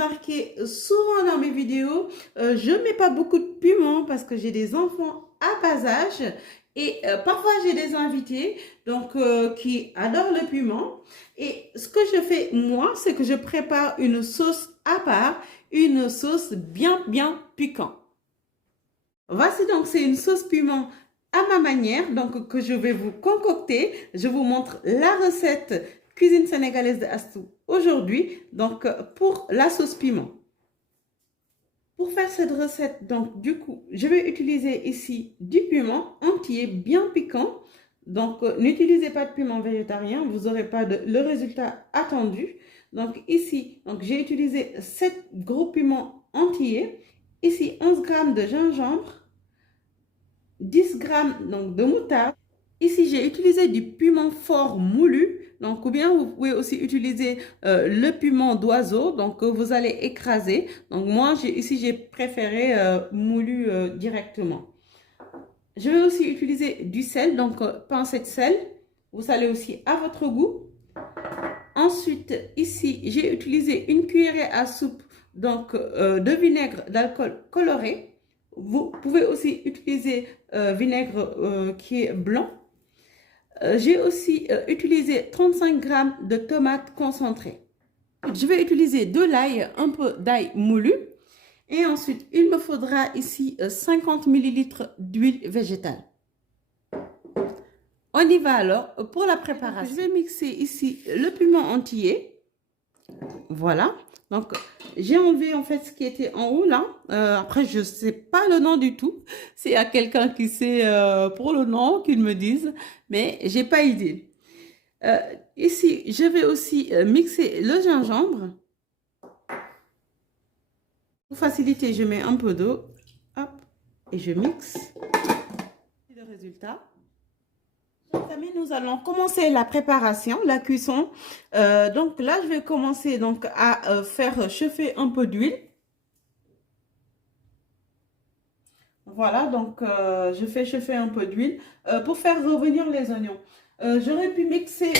remarqué souvent dans mes vidéos, je ne mets pas beaucoup de piment parce que j'ai des enfants à bas âge et parfois j'ai des invités donc, qui adorent le piment. Et ce que je fais moi, c'est que je prépare une sauce à part, une sauce bien piquante. Voici donc, c'est une sauce piment à ma manière, donc que je vais vous concocter. Je vous montre la recette cuisine sénégalaise de Astou aujourd'hui, donc pour la sauce piment. Pour faire cette recette, donc du coup, je vais utiliser ici du piment entier bien piquant. Donc, n'utilisez pas de piment végétarien, vous n'aurez pas le résultat attendu. Donc ici, donc j'ai utilisé 7 gros piments entiers. Ici, 11 g de gingembre. 10 g donc, de moutarde. Ici, j'ai utilisé du piment fort moulu. Donc, ou bien vous pouvez aussi utiliser le piment d'oiseau. Donc, vous allez écraser. Donc, moi, ici, j'ai préféré moulu directement. Je vais aussi utiliser du sel. Donc, pincée de sel. Vous salez aussi à votre goût. Ensuite, ici, j'ai utilisé une cuillerée à soupe donc, de vinaigre d'alcool coloré. Vous pouvez aussi utiliser vinaigre qui est blanc. J'ai aussi utilisé 35 g de tomates concentrées. Je vais utiliser de l'ail, un peu d'ail moulu. Et ensuite, il me faudra ici 50 ml d'huile végétale. On y va alors pour la préparation. Je vais mixer ici le piment entier. Voilà. Donc, j'ai enlevé en fait ce qui était en haut là. Après, je ne sais pas le nom du tout. S'il y a quelqu'un qui sait pour le nom, qu'il me dise. Mais je n'ai pas idée. Ici, je vais aussi mixer le gingembre. Pour faciliter, je mets un peu d'eau. Hop. Et je mixe. Le résultat. Les amis, nous allons commencer la préparation, la cuisson. Donc là, je vais commencer donc à faire chauffer un peu d'huile. Voilà, donc je fais chauffer un peu d'huile pour faire revenir les oignons. J'aurais pu mixer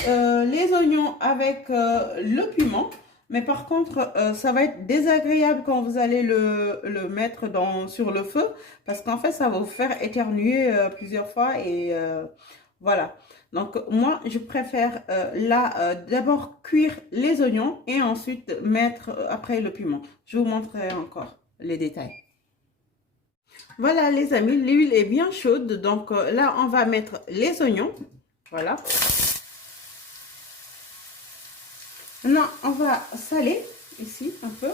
les oignons avec le piment, mais par contre, ça va être désagréable quand vous allez le mettre sur le feu, parce qu'en fait, ça va vous faire éternuer plusieurs fois et... voilà, donc moi je préfère d'abord cuire les oignons et ensuite mettre après le piment. Je vous montrerai encore les détails. Voilà les amis, l'huile est bien chaude, donc là on va mettre les oignons. Voilà. Maintenant on va saler ici un peu.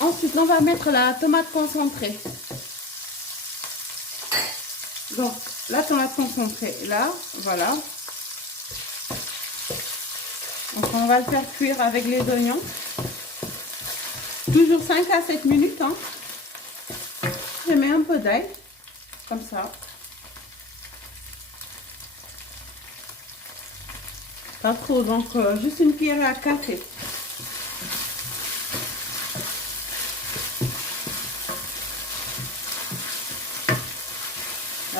Ensuite, on va mettre la tomate concentrée. Donc, la tomate concentrée là, voilà. Donc, on va le faire cuire avec les oignons. Toujours 5 à 7 minutes. Hein. Je mets un peu d'ail, comme ça. Pas trop, donc juste une cuillère à café.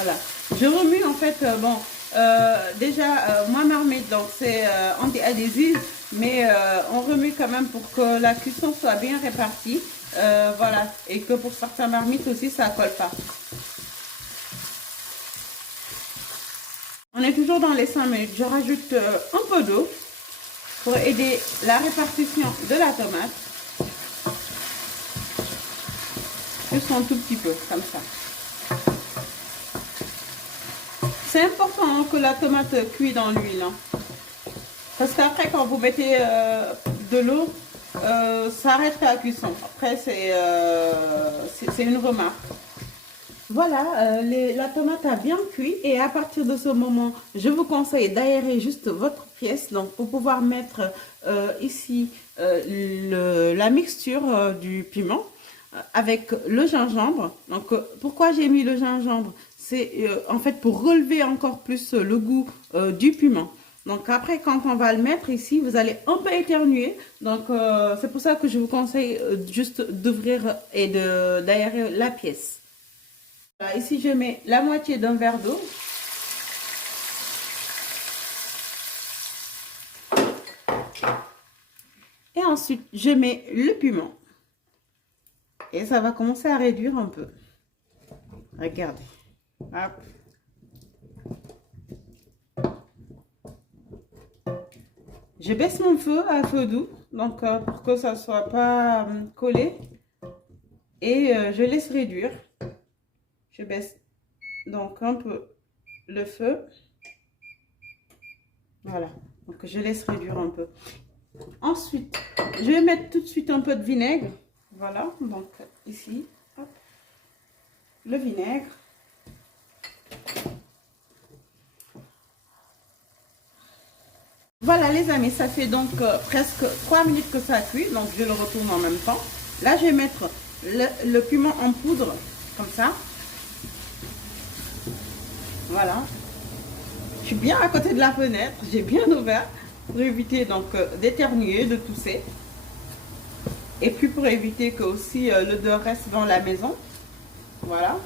Voilà, je remue en fait, déjà moins marmite, donc c'est anti-adhésif, mais on remue quand même pour que la cuisson soit bien répartie, voilà, et que pour certains marmites aussi ça colle pas. On est toujours dans les 5 minutes, je rajoute un peu d'eau pour aider la répartition de la tomate, juste un tout petit peu, comme ça. C'est important que la tomate cuit dans l'huile. Hein. Parce qu'après, quand vous mettez de l'eau, ça arrête la cuisson. Après, c'est une remarque. Voilà, la tomate a bien cuit. Et à partir de ce moment, je vous conseille d'aérer juste votre pièce. Donc, pour pouvoir mettre ici la mixture du piment avec le gingembre. Donc, pourquoi j'ai mis le gingembre? C'est en fait pour relever encore plus le goût du piment. Donc après, quand on va le mettre ici, vous allez un peu éternuer. Donc c'est pour ça que je vous conseille juste d'ouvrir et d'aérer la pièce. Voilà, ici, je mets la moitié d'un verre d'eau. Et ensuite, je mets le piment. Et ça va commencer à réduire un peu. Regardez. Hop. Je baisse mon feu à feu doux, donc pour que ça ne soit pas collé. Et je laisse réduire. Je baisse donc un peu le feu. Voilà, donc je laisse réduire un peu. Ensuite, je vais mettre tout de suite un peu de vinaigre. Voilà, donc ici, hop, le vinaigre. Voilà les amis, ça fait donc presque 3 minutes que ça cuit, donc je le retourne en même temps. Là, je vais mettre le piment en poudre, comme ça. Voilà. Je suis bien à côté de la fenêtre, j'ai bien ouvert pour éviter donc d'éternuer, de tousser. Et puis pour éviter que aussi l'odeur reste dans la maison. Voilà.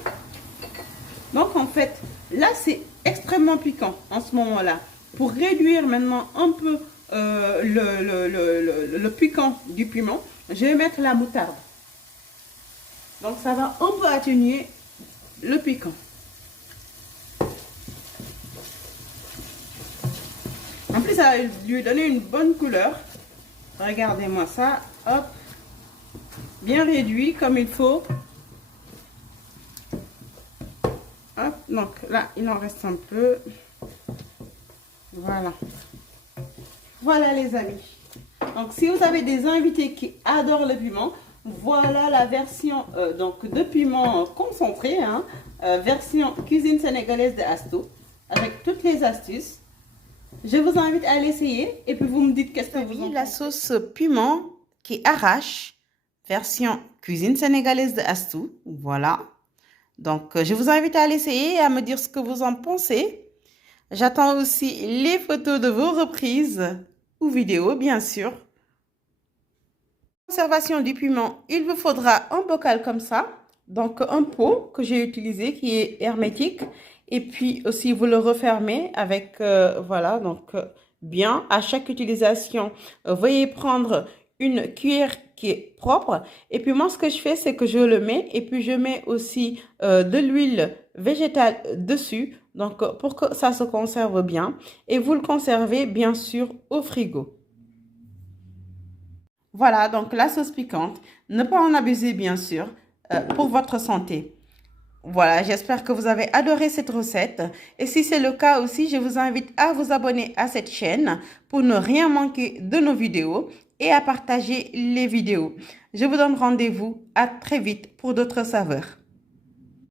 Donc en fait, là c'est extrêmement piquant en ce moment-là. Pour réduire maintenant un peu le piquant du piment, je vais mettre la moutarde. Donc ça va un peu atténuer le piquant. En plus, ça va lui donner une bonne couleur. Regardez-moi ça. Hop. Bien réduit comme il faut. Hop. Donc là, il en reste un peu. Voilà. Voilà les amis. Donc si vous avez des invités qui adorent le piment, voilà la version donc de piment concentré. Hein, version cuisine sénégalaise de Astou. Avec toutes les astuces. Je vous invite à l'essayer et puis vous me dites qu'est-ce que vous en pensez. La sauce piment qui arrache, version cuisine sénégalaise de Astou. Voilà. Donc, je vous invite à l'essayer et à me dire ce que vous en pensez. J'attends aussi les photos de vos reprises ou vidéos, bien sûr. Conservation du piment, il vous faudra un bocal comme ça. Donc, un pot que j'ai utilisé qui est hermétique. Et puis aussi, vous le refermez avec, voilà, donc bien. À chaque utilisation, veuillez prendre une cuillère qui est propre. Et puis moi, ce que je fais, c'est que je le mets. Et puis, je mets aussi de l'huile végétale dessus. Donc, pour que ça se conserve bien. Et vous le conservez, bien sûr, au frigo. Voilà, donc la sauce piquante. Ne pas en abuser, bien sûr, pour votre santé. Voilà, j'espère que vous avez adoré cette recette. Et si c'est le cas aussi, je vous invite à vous abonner à cette chaîne pour ne rien manquer de nos vidéos et à partager les vidéos. Je vous donne rendez-vous à très vite pour d'autres saveurs.